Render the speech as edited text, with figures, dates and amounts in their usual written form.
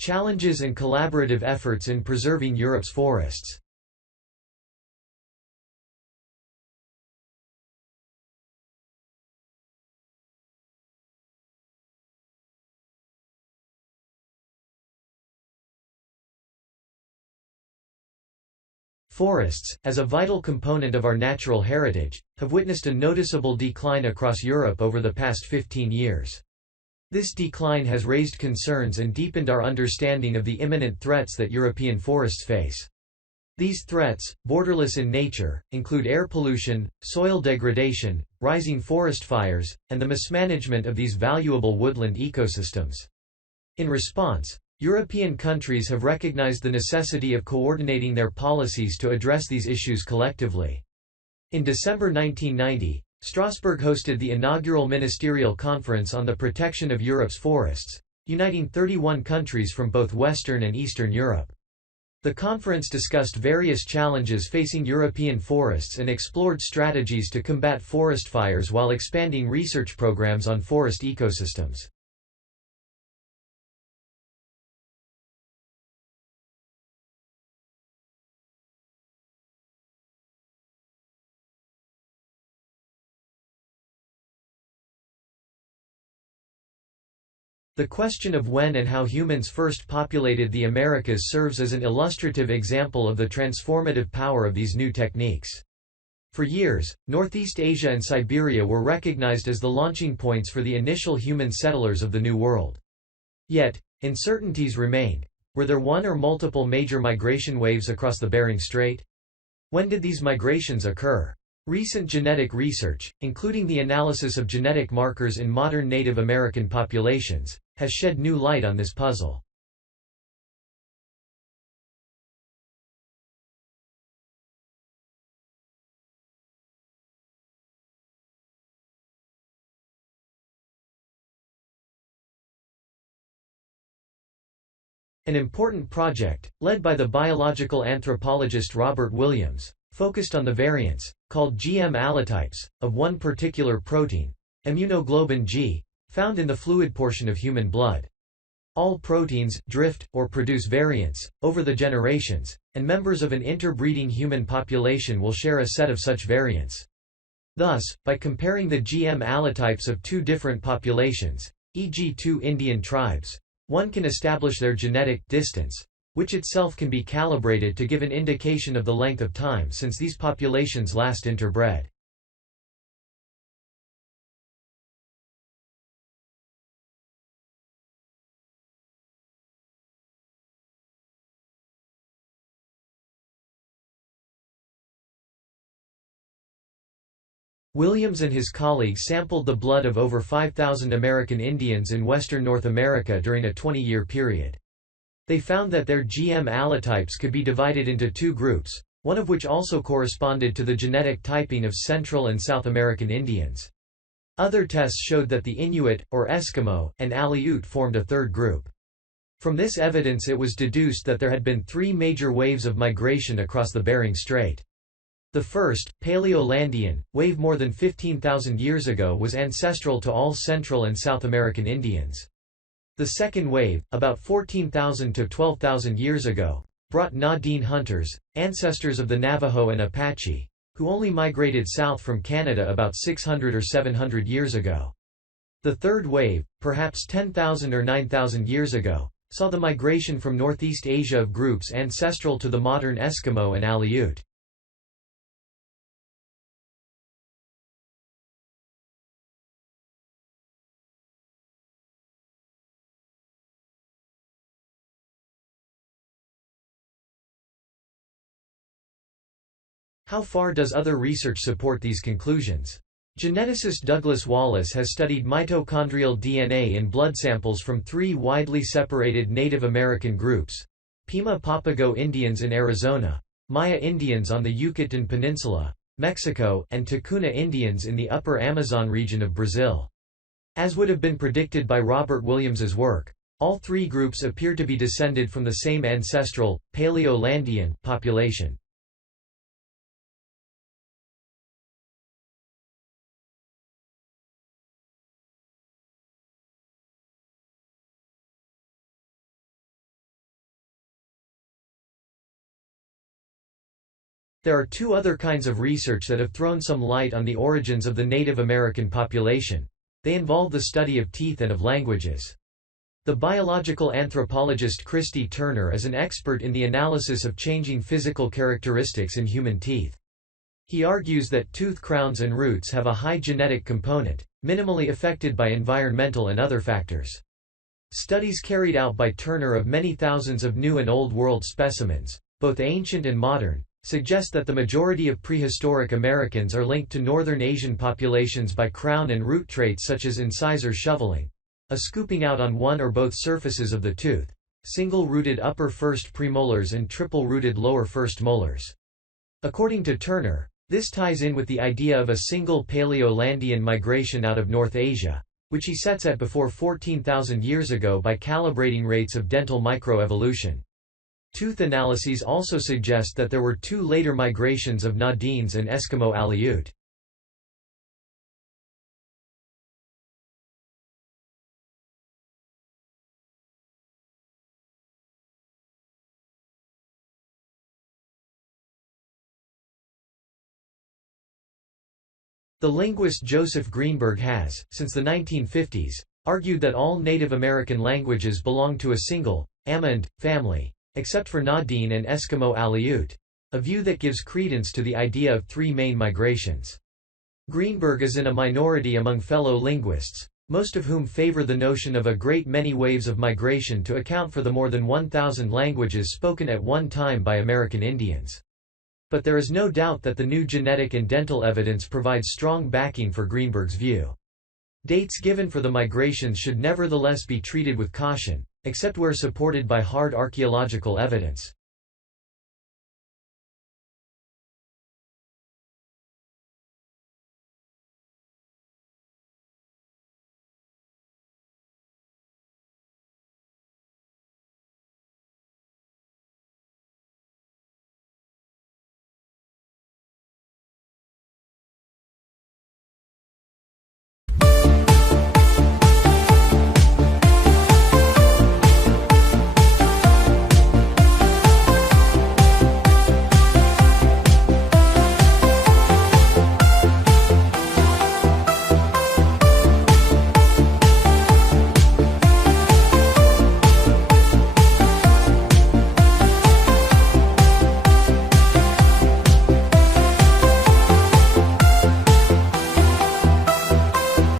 Challenges and collaborative efforts in preserving Europe's forests. Forests, as a vital component of our natural heritage, have witnessed a noticeable decline across Europe over the past 15 years. This decline has raised concerns and deepened our understanding of the imminent threats that European forests face. These threats, borderless in nature, include air pollution, soil degradation, rising forest fires, and the mismanagement of these valuable woodland ecosystems. In response, European countries have recognized the necessity of coordinating their policies to address these issues collectively. In December 1990, Strasbourg hosted the inaugural Ministerial Conference on the Protection of Europe's Forests, uniting 31 countries from both Western and Eastern Europe. The conference discussed various challenges facing European forests and explored strategies to combat forest fires while expanding research programs on forest ecosystems. The question of when and how humans first populated the Americas serves as an illustrative example of the transformative power of these new techniques. For years, Northeast Asia and Siberia were recognized as the launching points for the initial human settlers of the New World. Yet, uncertainties remained. Were there one or multiple major migration waves across the Bering Strait? When did these migrations occur? Recent genetic research, including the analysis of genetic markers in modern Native American populations, has shed new light on this puzzle. An important project, led by the biological anthropologist Robert Williams, focused on the variants, called GM allotypes, of one particular protein, immunoglobulin G, found in the fluid portion of human blood. All proteins drift or produce variants over the generations, and members of an interbreeding human population will share a set of such variants. Thus, by comparing the GM allotypes of two different populations, e.g. two Indian tribes, one can establish their genetic distance, which itself can be calibrated to give an indication of the length of time since these populations last interbred. Williams and his colleagues sampled the blood of over 5,000 American Indians in western North America during a 20-year period. They found that their GM allotypes could be divided into two groups, one of which also corresponded to the genetic typing of Central and South American Indians. Other tests showed that the Inuit, or Eskimo, and Aleut formed a third group. From this evidence it was deduced that there had been three major waves of migration across the Bering Strait. The first, Paleolandian, wave more than 15,000 years ago was ancestral to all Central and South American Indians. The second wave, about 14,000 to 12,000 years ago, brought Na-Dene hunters, ancestors of the Navajo and Apache, who only migrated south from Canada about 600 or 700 years ago. The third wave, perhaps 10,000 or 9,000 years ago, saw the migration from Northeast Asia of groups ancestral to the modern Eskimo and Aleut. How far does other research support these conclusions? Geneticist Douglas Wallace has studied mitochondrial DNA in blood samples from three widely separated Native American groups: Pima Papago Indians in Arizona, Maya Indians on the Yucatan Peninsula, Mexico, and Tacuna Indians in the upper Amazon region of Brazil. As would have been predicted by Robert Williams's work, all three groups appear to be descended from the same ancestral, Paleolandian, population. There are two other kinds of research that have thrown some light on the origins of the Native American population. They involve the study of teeth and of languages. The biological anthropologist Christy Turner is an expert in the analysis of changing physical characteristics in human teeth. He argues that tooth crowns and roots have a high genetic component, minimally affected by environmental and other factors. Studies carried out by Turner of many thousands of New and Old World specimens, both ancient and modern, suggest that the majority of prehistoric Americans are linked to Northern Asian populations by crown and root traits such as incisor shoveling, a scooping out on one or both surfaces of the tooth, single-rooted upper first premolars and triple-rooted lower first molars. According to Turner, this ties in with the idea of a single Paleolandian migration out of North Asia, which he sets at before 14,000 years ago by calibrating rates of dental microevolution. Tooth analyses also suggest that there were two later migrations of Nadines and Eskimo Aleut. The linguist Joseph Greenberg has, since the 1950s, argued that all Native American languages belong to a single, Amand, family, except for Nadine and Eskimo Aleut, a view that gives credence to the idea of three main migrations. Greenberg is in a minority among fellow linguists, most of whom favor the notion of a great many waves of migration to account for the more than 1,000 languages spoken at one time by American Indians. But there is no doubt that the new genetic and dental evidence provides strong backing for Greenberg's view. Dates given for the migrations should nevertheless be treated with caution, except where supported by hard archaeological evidence.